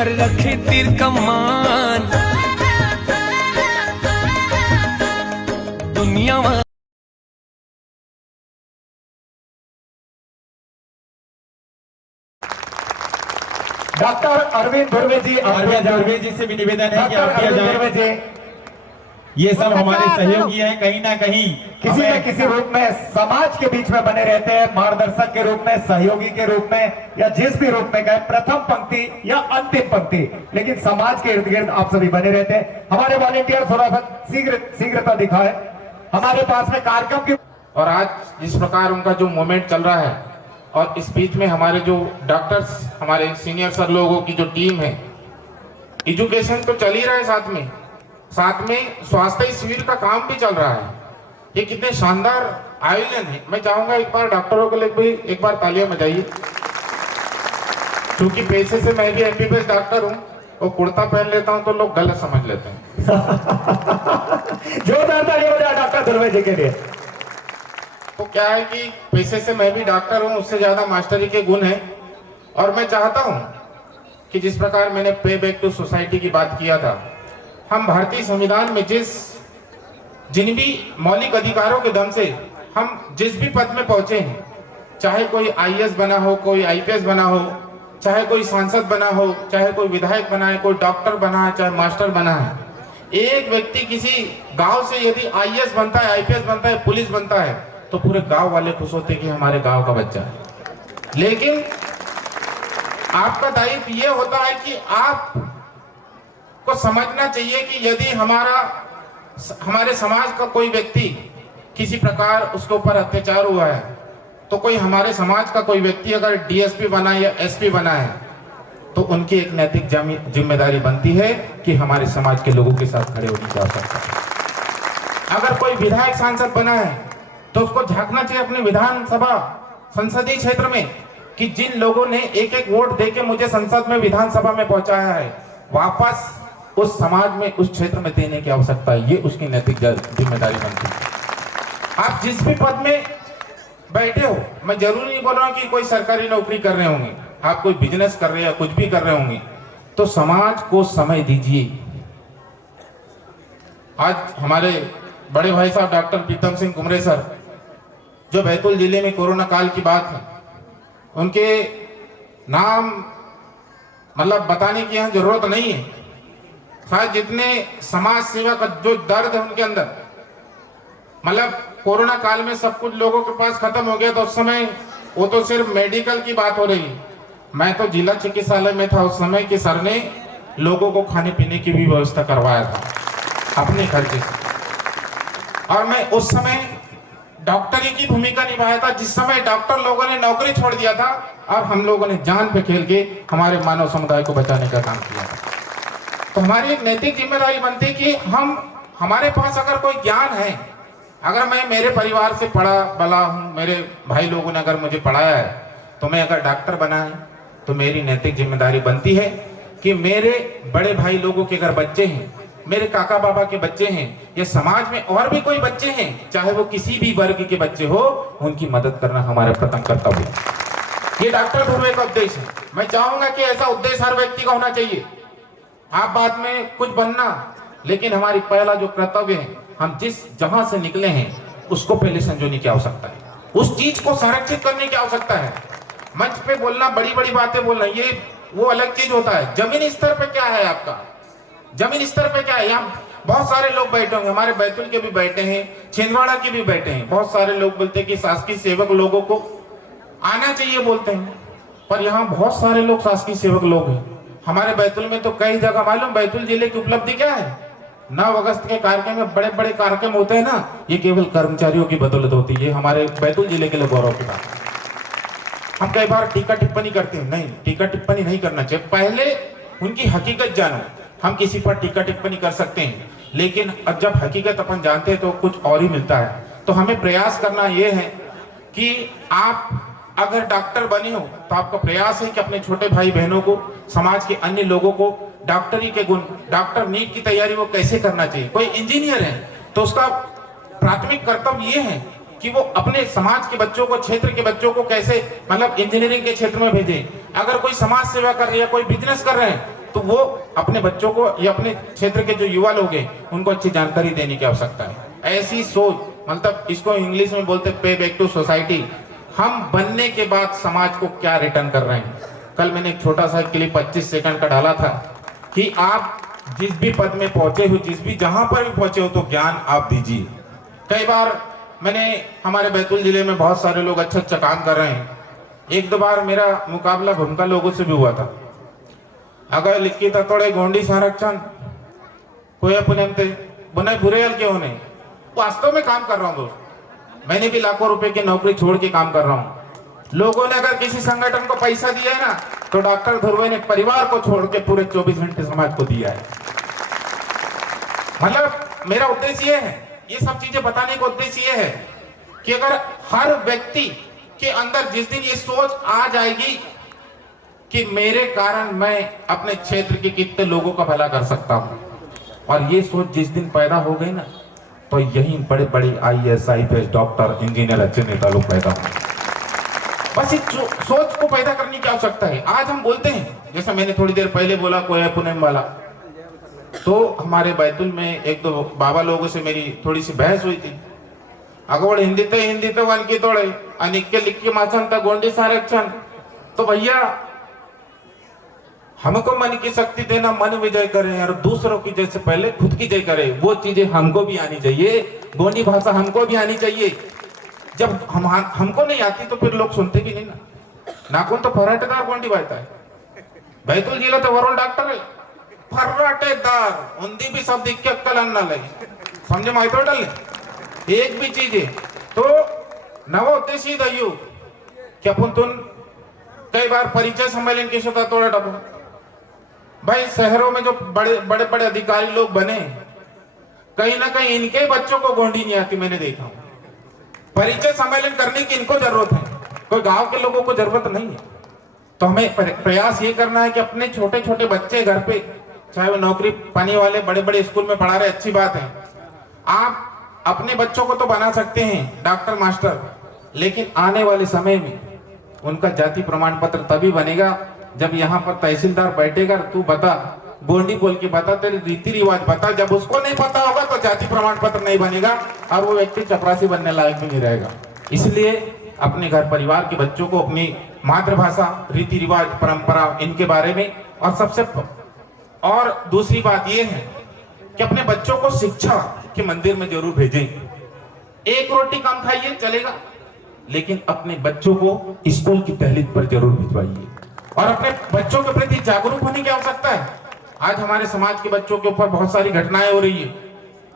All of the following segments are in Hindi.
घर रखे तीर कमान दुनिया में। डॉक्टर अरविंद धुर्वे जी से भी निवेदन है कि आप दिया जाए। ये सब हमारे सहयोगी हैं, कहीं ना कहीं किसी न किसी रूप में समाज के बीच में बने रहते हैं, मार्गदर्शक के रूप में, सहयोगी के रूप में, या जिस भी रूप में कहे, प्रथम पंक्ति या अंतिम पंक्ति, लेकिन समाज के इर्द गिर्द आप सभी बने रहते हैं। हमारे वॉलेंटियर थोड़ा सा शीघ्रता दिखाए हमारे पास में कार्यक्रम की। और आज जिस प्रकार उनका जो मूवमेंट चल रहा है और इस बीच में हमारे जो डॉक्टर्स, हमारे सीनियर सर लोगों की जो टीम है, एजुकेशन तो चल ही रहा है, साथ में स्वास्थ्य शिविर का काम भी चल रहा है। ये कितने शानदार आयोजन है। मैं चाहूंगा एक बार डॉक्टरों के लिए भी एक बार तालियां बजाइए, क्योंकि पैसे से मैं भी एमबीबीएस डॉक्टर हूँ और कुर्ता पहन लेता हूँ तो लोग गलत समझ लेते हैं। जोरदार तालियां बजाएं डॉक्टर धुर्वे जी के लिए। तो क्या है कि पैसे से मैं भी डॉक्टर हूँ, उससे ज्यादा मास्टरी के गुण है। और मैं चाहता हूँ कि जिस प्रकार मैंने पे बैक टू सोसाइटी की बात किया था, हम भारतीय संविधान में जिन भी मौलिक अधिकारों के दम से हम जिस भी पद में पहुंचे हैं, चाहे कोई आईएएस बना हो, कोई आईपीएस बना हो, चाहे कोई सांसद बना हो, चाहे कोई विधायक बना है, कोई डॉक्टर बना है, चाहे मास्टर बना है, एक व्यक्ति किसी गांव से यदि आईएएस बनता है, आईपीएस बनता है, पुलिस बनता है, तो पूरे गांव वाले खुश होते हैं कि हमारे गांव का बच्चा है। लेकिन आपका दायित्व ये होता है कि आप को समझना चाहिए कि यदि हमारे समाज का कोई व्यक्ति किसी प्रकार उसके ऊपर अत्याचार हुआ है, तो कोई हमारे समाज का कोई व्यक्ति अगर डीएसपी बना है या एसपी बना है, तो उनकी एक नैतिक जिम्मेदारी बनती है कि हमारे समाज के लोगों के साथ खड़े होने की आवश्यकता है। अगर कोई विधायक सांसद बना है तो उसको झांकना चाहिए अपने विधानसभा संसदीय क्षेत्र में कि जिन लोगों ने एक एक वोट देके मुझे संसद में, विधानसभा में पहुंचाया है, वापस उस समाज में, उस क्षेत्र में देने की आवश्यकता है। ये उसकी नैतिक जिम्मेदारी बनती है। आप जिस भी पद में बैठे हो, मैं जरूर नहीं बोल रहा हूं कि कोई सरकारी नौकरी कर रहे होंगे, आप कोई बिजनेस कर रहे हैं, कुछ भी कर रहे होंगे, तो समाज को समय दीजिए। आज हमारे बड़े भाई साहब डॉक्टर प्रीतम सिंह कुमरे सर, जो बैतूल जिले में कोरोना काल की बात है, उनके नाम मतलब बताने की यहाँ जरूरत नहीं है। शायद जितने समाज सेवा का जो दर्द है उनके अंदर, मतलब कोरोना काल में सब कुछ लोगों के पास खत्म हो गया, तो उस समय वो तो सिर्फ मेडिकल की बात हो रही है। मैं तो जिला चिकित्सालय में था उस समय कि सर ने लोगों को खाने पीने की भी व्यवस्था करवाया था अपने खर्चे से, और मैं उस समय डॉक्टरी की भूमिका निभाया था, जिस समय डॉक्टर लोगों ने नौकरी छोड़ दिया था और हम लोगों ने जान पे खेल के हमारे मानव समुदाय को बचाने का काम किया था। तो हमारी एक नैतिक जिम्मेदारी बनती है कि हमारे पास अगर कोई ज्ञान है, अगर मैं मेरे परिवार से पढ़ा बड़ा हूँ, मेरे भाई लोगों ने अगर मुझे पढ़ाया है, तो मैं अगर डॉक्टर बना है, तो मेरी नैतिक जिम्मेदारी बनती है कि मेरे बड़े भाई लोगों के अगर बच्चे हैं, मेरे काका बाबा के बच्चे हैं, या समाज में और भी कोई बच्चे हैं, चाहे वो किसी भी वर्ग के बच्चे हो, उनकी मदद करना हमारा प्रथम कर्तव्य है। ये डॉक्टर धुर्वे का उद्देश्य है। मैं चाहूंगा कि ऐसा उद्देश्य हर व्यक्ति का होना चाहिए। आप बाद में कुछ बनना, लेकिन हमारी पहला जो कर्तव्य है, हम जहां से निकले हैं उसको पहले संजोने की आवश्यकता है, उस चीज को संरक्षित करने की आवश्यकता है। मंच पे बोलना, बड़ी बड़ी बातें बोलना, ये वो अलग चीज होता है। जमीन स्तर पे क्या है आपका, जमीन स्तर पे क्या है? यहाँ बहुत सारे लोग बैठे होंगे, हमारे बैतूल के भी बैठे हैं, छिंदवाड़ा के भी बैठे हैं। बहुत सारे लोग बोलते हैं कि शासकीय सेवक लोगों को आना चाहिए बोलते हैं, पर यहाँ बहुत सारे लोग शासकीय सेवक लोग हैं। हमारे बैतूल में तो कई जगह, मालूम बैतूल जिले की उपलब्धि क्या है? 9 अगस्त के कार्यक्रम में बड़े बड़े कार्यक्रम होते हैं ना, ये केवल कर्मचारियों की बदौलत होती है। हमारे बैतूल जिले के लिए गौरव की बात है। हम कई बार टीका टिप्पणी करते हैं, नहीं, टीका टिप्पणी नहीं करना चाहिए। पहले उनकी हकीकत जानो। हम किसी पर टीका टिप्पणी कर सकते हैं, लेकिन अब जब हकीकत अपन जानते हैं तो कुछ और ही मिलता है। तो हमें प्रयास करना यह है कि आप अगर डॉक्टर बने हो, तो आपका प्रयास है कि अपने छोटे भाई बहनों को, समाज के अन्य लोगों को डॉक्टरी के गुण, डॉक्टर नीट की तैयारी वो कैसे करना चाहिए। कोई इंजीनियर है तो उसका प्राथमिक कर्तव्य ये है कि वो अपने समाज के बच्चों को, क्षेत्र के बच्चों को कैसे मतलब इंजीनियरिंग के क्षेत्र में भेजे। अगर कोई समाज सेवा कर रहे हैं, कोई बिजनेस कर रहे हैं, तो वो अपने बच्चों को या अपने क्षेत्र के जो युवा लोग हैं उनको अच्छी जानकारी देने की आवश्यकता है। ऐसी सोच, मतलब इसको इंग्लिश में बोलते पे बैक टू सोसाइटी, हम बनने के बाद समाज को क्या रिटर्न कर रहे हैं। कल मैंने एक छोटा सा क्लिप 25 सेकंड का डाला था कि आप जिस भी पद में पहुंचे हो, जिस भी जहां पर भी पहुंचे हो, तो ज्ञान आप दीजिए। कई बार मैंने हमारे बैतूल जिले में बहुत सारे लोग अच्छा काम कर रहे हैं। एक दो बार मेरा मुकाबला भूमिका लोगों से भी हुआ था। अगर लिखी था थोड़े गोंडी संरक्षण कोई अपने बुने बुरे हल के होने, वास्तव में काम कर रहा हूँ दोस्त। मैंने भी लाखों रुपए की नौकरी छोड़ के काम कर रहा हूँ। लोगों ने अगर किसी संगठन को पैसा दिया है ना, तो डॉक्टर ध्रुवे ने परिवार को छोड़ के पूरे 24 घंटे समाज को दिया है। मतलब मेरा उद्देश्य ये है, ये सब चीजें बताने का उद्देश्य ये है कि अगर हर व्यक्ति के अंदर जिस दिन ये सोच आ जाएगी कि मेरे कारण मैं अपने क्षेत्र के कितने लोगों का भला कर सकता हूं, और ये सोच जिस दिन पैदा हो गई ना, तो यही बड़े बड़े IAS, IPS, डॉक्टर, इंजीनियर, अच्छे नेता लोग पैदा होंगे। बस इस सोच को पैदा करने की आवश्यकता है। आज हम बोलते हैं, जैसे मैंने थोड़ी देर पहले बोला कोया पुणे वाला, तो हमारे बैतूल में एक दो बाबा लोगों से मेरी थोड़ी सी बहस हुई थी। अगोड़ हिंदी तो वन की तोड़े अनिक के लिख के मासन था गोंडी संरक्षण। तो भैया हमको मन की शक्ति देना, मन विजय करें और दूसरों की जैसे पहले खुद की जय करें, वो चीजें हमको भी आनी चाहिए। गोंडी भाषा हमको भी आनी चाहिए। जब हमको नहीं आती तो फिर लोग सुनते भी नहीं ना कौन तो फराटेदार गोंडी बहता है। बैतूल जिला तो वरुण डॉक्टर है, फराटेदार उन्दी भी शब्द इक्के अक्कल अन्ना लगे, समझे माइतो डले एक भी चीज है। तो नव उद्देश्य दयु कि अपन तुम कई बार परिचय सम्मेलन की सोता तोड़ा डबो भाई, शहरों में जो बड़े बड़े बड़े अधिकारी लोग बने, कहीं ना कहीं इनके बच्चों को गोंडी नहीं आती। मैंने देखा परिचय सम्मेलन करने की इनको जरूरत है, कोई गांव के लोगों को जरूरत नहीं है। तो हमें प्रयास ये करना है कि अपने छोटे छोटे बच्चे घर पे, चाहे वो नौकरी पाने वाले बड़े बड़े स्कूल में पढ़ा रहे, अच्छी बात है। आप अपने बच्चों को तो बना सकते हैं डॉक्टर मास्टर, लेकिन आने वाले समय में उनका जाति प्रमाण पत्र तभी बनेगा जब यहाँ पर तहसीलदार बैठेगा, तू बता गोंडी बोल के बता, तेरे रीति रिवाज बता। जब उसको नहीं पता होगा तो जाति प्रमाण पत्र नहीं बनेगा और वो व्यक्ति चपरासी बनने लायक भी नहीं रहेगा। इसलिए अपने घर परिवार के बच्चों को अपनी मातृभाषा, रीति रिवाज, परंपरा, इनके बारे में, और दूसरी बात ये है कि अपने बच्चों को शिक्षा के मंदिर में जरूर भेजें। एक रोटी कम खाइए चलेगा, लेकिन अपने बच्चों को स्कूल की तहलील पर जरूर भिजवाइए और अपने बच्चों के प्रति जागरूक होने की आवश्यकता है। आज हमारे समाज के बच्चों के ऊपर बहुत सारी घटनाएं हो रही है।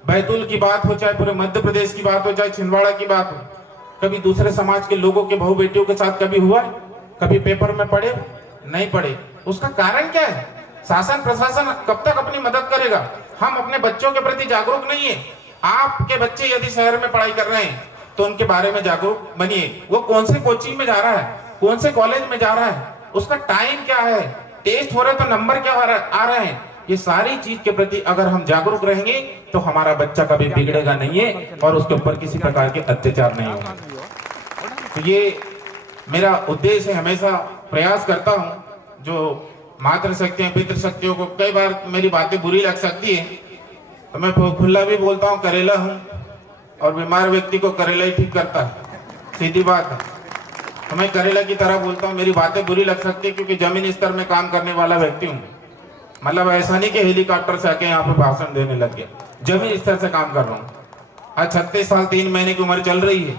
बैतूल की बात हो, चाहे पूरे मध्य प्रदेश की बात हो, चाहे छिंदवाड़ा की बात हो, कभी दूसरे समाज के लोगों के बहू बेटियों के साथ कभी हुआ? कभी पेपर में पढ़े? नहीं पढ़े। उसका कारण क्या है? शासन प्रशासन कब तक अपनी मदद करेगा? हम अपने बच्चों के प्रति जागरूक नहीं है। आपके बच्चे यदि शहर में पढ़ाई कर रहे हैं तो उनके बारे में जागरूक बनिए। वो कौन से कोचिंग में जा रहा है, कौन से कॉलेज में जा रहा है, उसका टाइम क्या है, टेस्ट हो रहा है तो नंबर क्या आ रहे हैं, ये सारी चीज के प्रति अगर हम जागरूक रहेंगे तो हमारा बच्चा कभी बिगड़ेगा नहीं है और उसके ऊपर किसी प्रकार के अत्याचार नहीं होगा। तो ये मेरा उद्देश्य है। हमेशा प्रयास करता हूँ, जो मातृशक्तियां पितृशक्तियों को कई बार मेरी बातें बुरी लग सकती है तो मैं खुला भी बोलता हूँ, करेला हूँ और बीमार व्यक्ति को करेला ही ठीक करता है, सीधी बात है। तो मैं करेला की तरह बोलता हूँ। मेरी बातें बुरी लग सकती है क्योंकि जमीन स्तर में काम करने वाला व्यक्ति हूँ। मतलब ऐसा नहीं कि हेलीकॉप्टर से आके यहाँ पे भाषण देने लग गया, जमीन स्तर से काम कर रहा हूँ। आज 36 साल 3 महीने की उम्र चल रही है,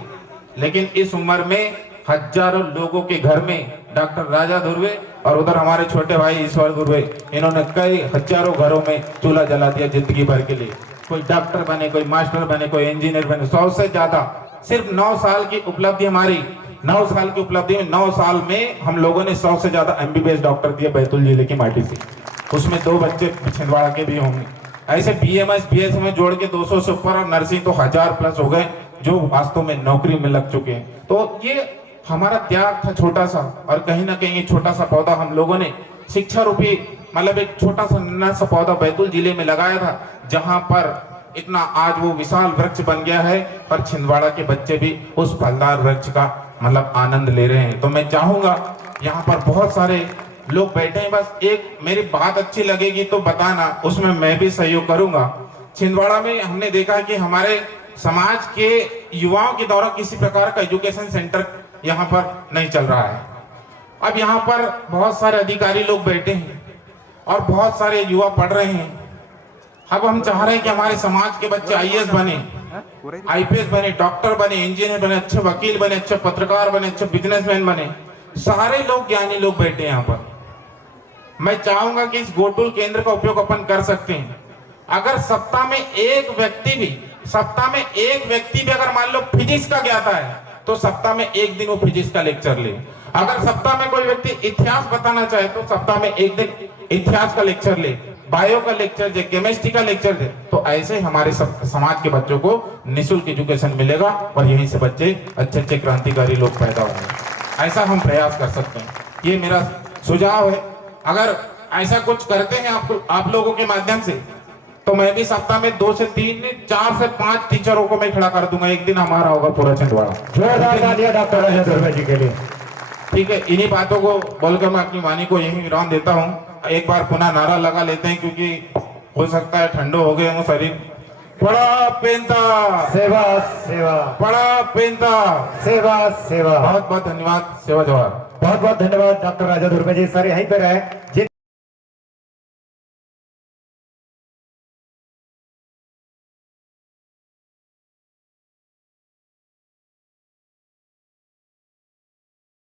लेकिन इस उम्र में हजारों लोगों के घर में डॉक्टर राजा धुर्वे और उधर हमारे छोटे भाई ईश्वर धुर्वे, इन्होंने कई हजारों घरों में चूल्हा जला दिया जिंदगी भर के लिए। कोई डॉक्टर बने, कोई मास्टर बने, कोई इंजीनियर बने, 100 से ज्यादा। सिर्फ 9 साल की उपलब्धि हमारी, 9 साल की उपलब्धि में 9 साल में हम लोगों ने 100 से ज्यादा MBBS डॉक्टर दिए बैतूल जिले की माटी से। उसमें 2 बच्चे छिंदवाड़ा के भी होंगे। ऐसे BMS BS में जोड़ के 200 से ऊपर और नर्सिंग तो 1000 प्लस हो गए जो वास्तव में नौकरी में लग चुके हैं। तो ये हमारा त्याग था छोटा सा, और कहीं ना कहीं छोटा सा पौधा हम लोगों ने शिक्षा रूपी, मतलब एक छोटा सा नन्हा सा पौधा बैतूल जिले में लगाया था, जहां पर इतना आज वो विशाल वृक्ष बन गया है और छिंदवाड़ा के बच्चे भी उस फलदार वृक्ष का मतलब आनंद ले रहे हैं। तो मैं चाहूंगा यहाँ पर बहुत सारे लोग बैठे हैं, बस एक मेरी बात अच्छी लगेगी तो बताना, उसमें मैं भी सहयोग करूंगा। छिंदवाड़ा में हमने देखा कि हमारे समाज के युवाओं के द्वारा किसी प्रकार का एजुकेशन सेंटर यहाँ पर नहीं चल रहा है। अब यहाँ पर बहुत सारे अधिकारी लोग बैठे हैं और बहुत सारे युवा पढ़ रहे हैं। अब हम चाह रहे हैं कि हमारे समाज के बच्चे आईएएस बने, आईपीएस बने, डॉक्टर बने, इंजीनियर बने, अच्छे वकील बने, अच्छे पत्रकार बने, अच्छे बिजनेसमैन बने। सारे लोग ज्ञानी लोग बैठे हैं यहाँ पर। मैं चाहूंगा कि इस गोटुल केंद्र का उपयोग अपन कर सकते हैं। अगर सप्ताह में एक व्यक्ति भी अगर मान लो फिजिक्स का ज्ञाता है तो सप्ताह में एक दिन वो फिजिक्स का लेक्चर ले। अगर सप्ताह में कोई व्यक्ति इतिहास बताना चाहे तो सप्ताह में एक दिन इतिहास का लेक्चर ले, बायो का लेक्चर दे, केमिस्ट्री का लेक्चर दे। तो ऐसे हमारे समाज के बच्चों को निःशुल्क एजुकेशन मिलेगा और यहीं से बच्चे अच्छे अच्छे क्रांतिकारी लोग पैदा होंगे। ऐसा हम प्रयास कर सकते हैं, ये मेरा सुझाव है। अगर ऐसा कुछ करते हैं आप लोगों के माध्यम से तो मैं भी सप्ताह में 2 से 3 4 से 5 टीचरों को मैं खड़ा कर दूंगा। एक दिन हमारा होगा पूरा छिंदवाड़ा। जोरदार तालियां डॉक्टर राजा दुर्वे जी के लिए। ठीक है, इन्हीं बातों को बोलकर मैं अपनी वाणी को यही विराम देता हूँ। एक बार पुनः नारा लगा लेते हैं क्योंकि हो सकता है ठंडो हो गए हो शरीर। बड़ा पेंता सेवा सेवा, बड़ा पेंता सेवा सेवा। बहुत बहुत धन्यवाद। सेवा जवाहर। बहुत बहुत धन्यवाद डॉक्टर राजा दुर्वे जी। सर यहीं पर है।